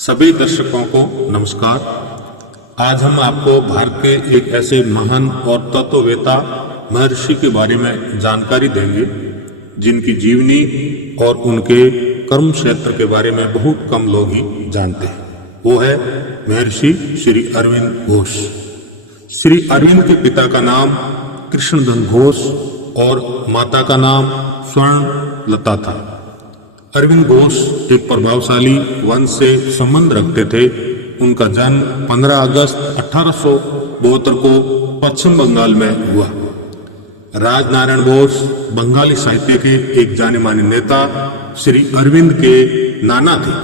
सभी दर्शकों को नमस्कार। आज हम आपको भारत के एक ऐसे महान और तत्ववेता महर्षि के बारे में जानकारी देंगे जिनकी जीवनी और उनके कर्म क्षेत्र के बारे में बहुत कम लोग ही जानते हैं। वो है महर्षि श्री अरविंद घोष। श्री अरविंद के पिता का नाम कृष्णधन घोष और माता का नाम स्वर्ण लता था। अरविंद घोष एक प्रभावशाली वंश से संबंध रखते थे। उनका जन्म 15 अगस्त 1872 को पश्चिम बंगाल में हुआ। राजनारायण बोस बंगाली साहित्य के एक जाने माने नेता श्री अरविंद के नाना थे।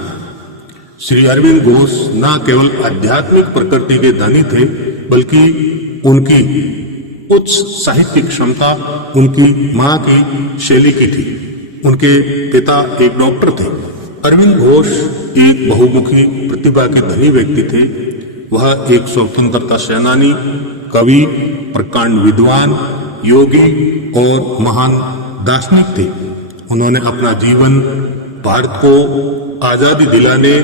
श्री अरविंद घोष न केवल आध्यात्मिक प्रकृति के धनी थे बल्कि उनकी उच्च साहित्यिक क्षमता उनकी मां की शैली की थी। उनके पिता एक डॉक्टर थे। अरविंद घोष एक बहुमुखी प्रतिभा के धनी व्यक्ति थे। वह एक स्वतंत्रता सेनानी, कवि, प्रकांड विद्वान, योगी और महान दार्शनिक थे। उन्होंने अपना जीवन भारत को आजादी दिलाने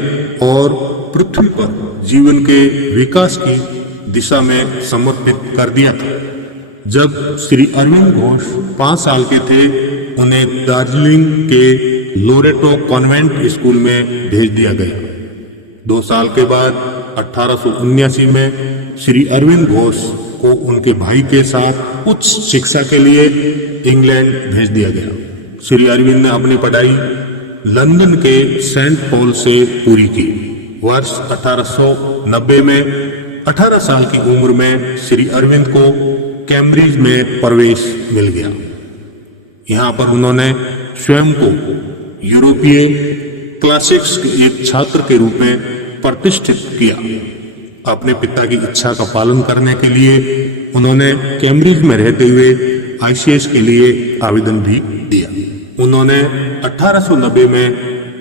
और पृथ्वी पर जीवन के विकास की दिशा में समर्पित कर दिया था। जब श्री अरविंद घोष 5 साल के थे, उन्हें दार्जिलिंग के लोरेटो कॉन्वेंट स्कूल में भेज दिया गया। 2 साल के बाद 1879 में श्री अरविंद घोष को उनके भाई के साथ उच्च शिक्षा के लिए इंग्लैंड भेज दिया गया। श्री अरविंद ने अपनी पढ़ाई लंदन के सेंट पॉल से पूरी की। वर्ष 1890 में 18 साल की उम्र में श्री अरविंद को कैम्ब्रिज में प्रवेश मिल गया। यहाँ पर उन्होंने स्वयं को यूरोपीय क्लासिक्स के एक छात्र के रूप में प्रतिष्ठित किया। अपने पिता की इच्छा का पालन करने के लिए उन्होंने कैम्ब्रिज में रहते हुए ICS के लिए आवेदन भी दिया। उन्होंने 1890 में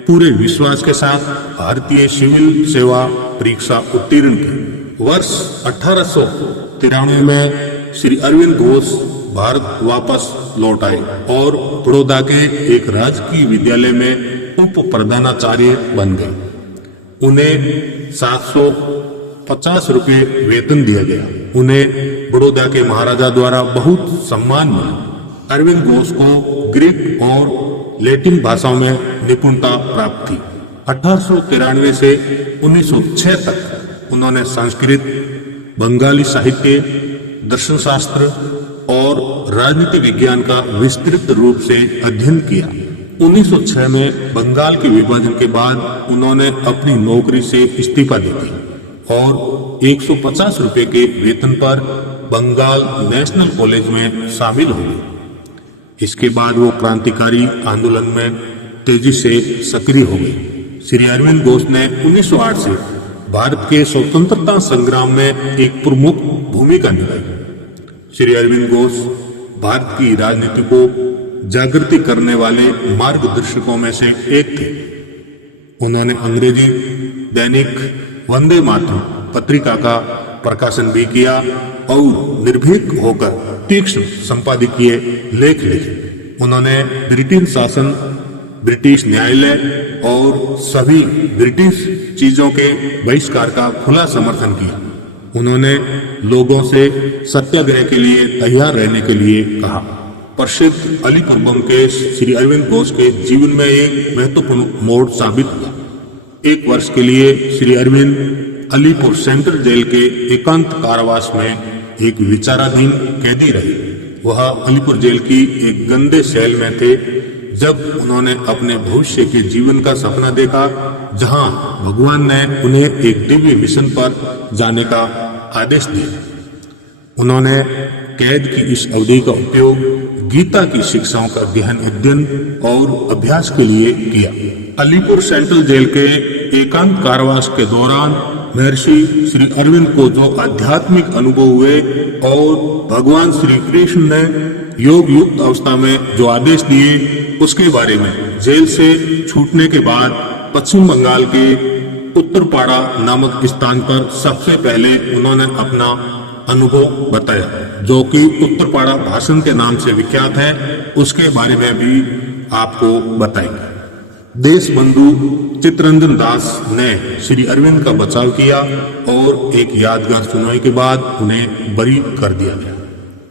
पूरे विश्वास के साथ भारतीय सिविल सेवा परीक्षा उत्तीर्ण की। वर्ष 1893 में श्री अरविंद घोष भारत वापस लौट आए और बड़ौदा के एक राजकीय विद्यालय में उप प्रधानाचार्य बन गए। उन्हें 750 रुपये वेतन दिया गया। उन्हें बड़ौदा के महाराजा द्वारा बहुत सम्मान मिला। अरविंद घोष को ग्रीक और लैटिन भाषाओं में निपुणता प्राप्त थी। 1893 से 1906 तक उन्होंने संस्कृत, बंगाली साहित्य, दर्शन शास्त्र और राजनीति विज्ञान का विस्तृत रूप से अध्ययन किया। 1906 में बंगाल के विभाजन के बाद उन्होंने अपनी नौकरी से इस्तीफा दे दिया और 150 रुपये के वेतन पर बंगाल नेशनल कॉलेज में शामिल हो गए। इसके बाद वो क्रांतिकारी आंदोलन में तेजी से सक्रिय हो गए। श्री अरविंद घोष ने 1908 से भारत के स्वतंत्रता संग्राम में एक प्रमुख भूमिका निभाई। श्री अरविंद घोष भारत की राजनीति को जागृति करने वाले मार्गदर्शकों में से एक थे। उन्होंने अंग्रेजी दैनिक वंदे मातरम पत्रिका का प्रकाशन भी किया और निर्भीक होकर तीक्ष्ण संपादकीय लेख लिखे। उन्होंने ब्रिटिश शासन, ब्रिटिश न्यायालय और सभी ब्रिटिश चीजों के बहिष्कार का खुला समर्थन किया। उन्होंने लोगों से सत्याग्रह के लिए तैयार रहने के लिए कहा। प्रसिद्ध अलीपुर बम केस श्री अरविंद घोष के जीवन में एक महत्वपूर्ण मोड़ साबित हुआ। 1 वर्ष के लिए श्री अरविंद अलीपुर सेंट्रल जेल के एकांत कारावास में एक विचाराधीन कैदी रहे। वह अलीपुर जेल की एक गंदे सेल में थे जब उन्होंने अपने भविष्य के जीवन का सपना देखा, जहां भगवान ने उन्हें एक दिव्य मिशन पर जाने का आदेश दिया। उन्होंने कैद की इस अवधि का उपयोग गीता की शिक्षाओं का गहन अध्ययन और अभ्यास के लिए किया। अलीपुर सेंट्रल जेल के एकांत कारावास के दौरान महर्षि श्री अरविंद को जो आध्यात्मिक अनुभव हुए और भगवान श्री कृष्ण ने योग युक्त अवस्था में जो आदेश दिए, उसके बारे में जेल से छूटने के बाद पश्चिम बंगाल के उत्तरपाड़ा नामक स्थान पर सबसे पहले उन्होंने अपना अनुभव बताया, जो कि उत्तरपाड़ा भाषण के नाम से विख्यात है। उसके बारे में भी आपको बताएंगे। देश बंधु चित्तरंजन दास ने श्री अरविंद का बचाव किया और एक यादगार सुनवाई के बाद उन्हें बरी कर दिया गया।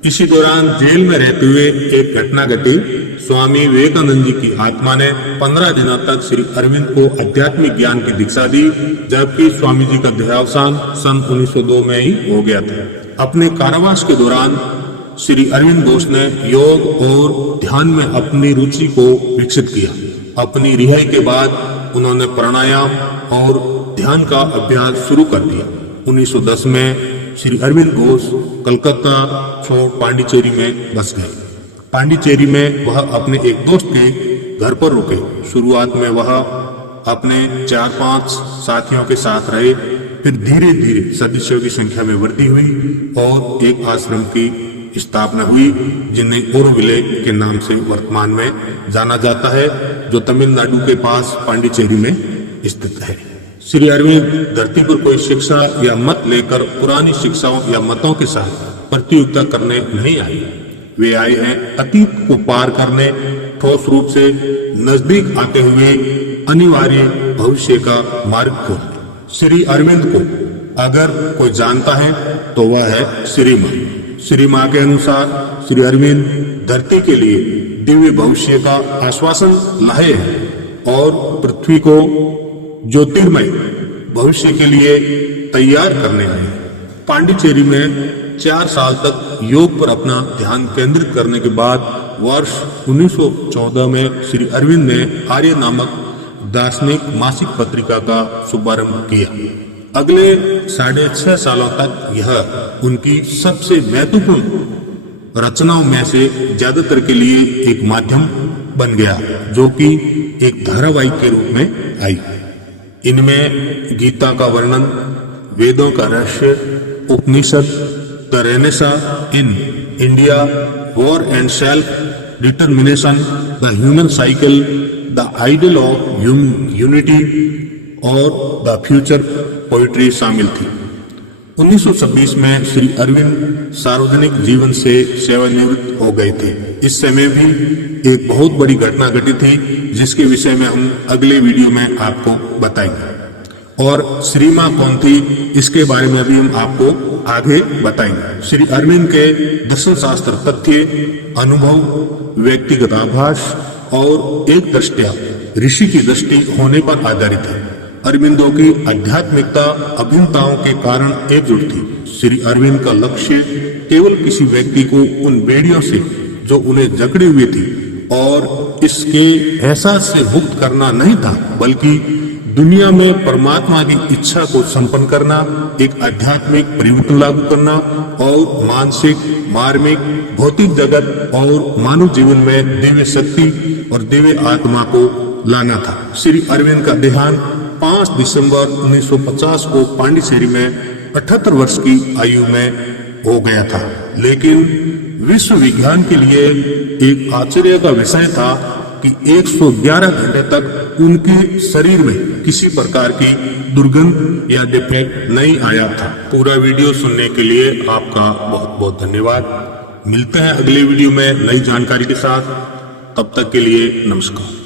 इसी दौरान जेल में रहते हुए एक घटना घटी। स्वामी विवेकानंद जी की आत्मा ने 15 दिनों तक श्री अरविंद को आध्यात्मिक ज्ञान की दीक्षा दी, जबकि स्वामी जी का देहावसान सन 1902 में ही हो गया था। अपने कारावास के दौरान श्री अरविंद घोष ने योग और ध्यान में अपनी रुचि को विकसित किया। अपनी रिहाई के बाद उन्होंने प्राणायाम और ध्यान का अभ्यास शुरू कर दिया। 1910 में श्री अरविंद घोष कलकत्ता छोड़ पांडिचेरी में बस गए। पांडिचेरी में वह अपने एक दोस्त के घर पर रुके। शुरुआत में वह अपने 4-5 साथियों के साथ रहे, फिर धीरे धीरे सदस्यों की संख्या में वृद्धि हुई और एक आश्रम की स्थापना हुई, जिन्हें ओरोविले के नाम से वर्तमान में जाना जाता है, जो तमिलनाडु के पास पांडिचेरी में स्थित है। श्री अरविंद धरती पर कोई शिक्षा या मत लेकर पुरानी शिक्षाओं या मतों के साथ प्रतियोगिता करने नहीं आए। वे आए हैं अतीत को पार करने, ठोस रूप से नजदीक आते हुए अनिवार्य भविष्य का मार्ग खोलने। श्री अरविंद को अगर कोई जानता है तो वह है श्री माँ। श्री माँ के अनुसार श्री अरविंद धरती के लिए दिव्य भविष्य का आश्वासन लाए हैं और पृथ्वी को ज्योतिर्मय भविष्य के लिए तैयार करने में। पांडिचेरी में 4 साल तक योग पर अपना ध्यान केंद्रित करने के बाद वर्ष 1914 में श्री अरविंद ने आर्य नामक दार्शनिक मासिक पत्रिका का शुभारंभ किया। अगले 6.5 सालों तक यह उनकी सबसे महत्वपूर्ण रचनाओं में से ज्यादातर के लिए एक माध्यम बन गया, जो कि एक धारावाहिक के रूप में आई। इनमें गीता का वर्णन, वेदों का रहस्य, उपनिषद, the renaissance in India, war and self determination, the human cycle, the ideal of unity और द फ्यूचर पोइट्री शामिल थी। 1926 में श्री अरविंद सार्वजनिक जीवन से सेवानिवृत्त हो गए थे। इस समय भी एक बहुत बड़ी घटना घटी थी, जिसके विषय में हम अगले वीडियो में आपको बताएंगे। और श्री माँ कौन थी, इसके बारे में भी हम आपको आगे बताएंगे। श्री अरविंद के दर्शन शास्त्र तथ्य, अनुभव, व्यक्तिगत आभास और एक दृष्टिया ऋषि की दृष्टि होने पर आधारित है। अरविंदों की आध्यात्मिकता अभिन्नताओं के कारण एकजुट थी। श्री अरविंद का लक्ष्य केवल किसी व्यक्ति को उन बेड़ियों से जो उन्हें जकड़े हुए थी और इसके एहसास से मुक्त करना नहीं था, बल्कि दुनिया में परमात्मा की इच्छा को संपन्न करना, एक आध्यात्मिक परिवर्तन लागू करना और मानसिक, मार्मिक, भौतिक जगत और मानव जीवन में दिव्य शक्ति और दिव्य आत्मा को लाना था। श्री अरविंद का देहांत 5 दिसंबर 1950 को पांडिचेरी में 78 वर्ष की आयु में हो गया था। लेकिन विश्व विज्ञान के लिए एक आश्चर्य का विषय था कि 111 घंटे तक उनके शरीर में किसी प्रकार की दुर्गंध या डिफेक्ट नहीं आया था। पूरा वीडियो सुनने के लिए आपका बहुत बहुत धन्यवाद। मिलते हैं अगले वीडियो में नई जानकारी के साथ। तब तक के लिए नमस्कार।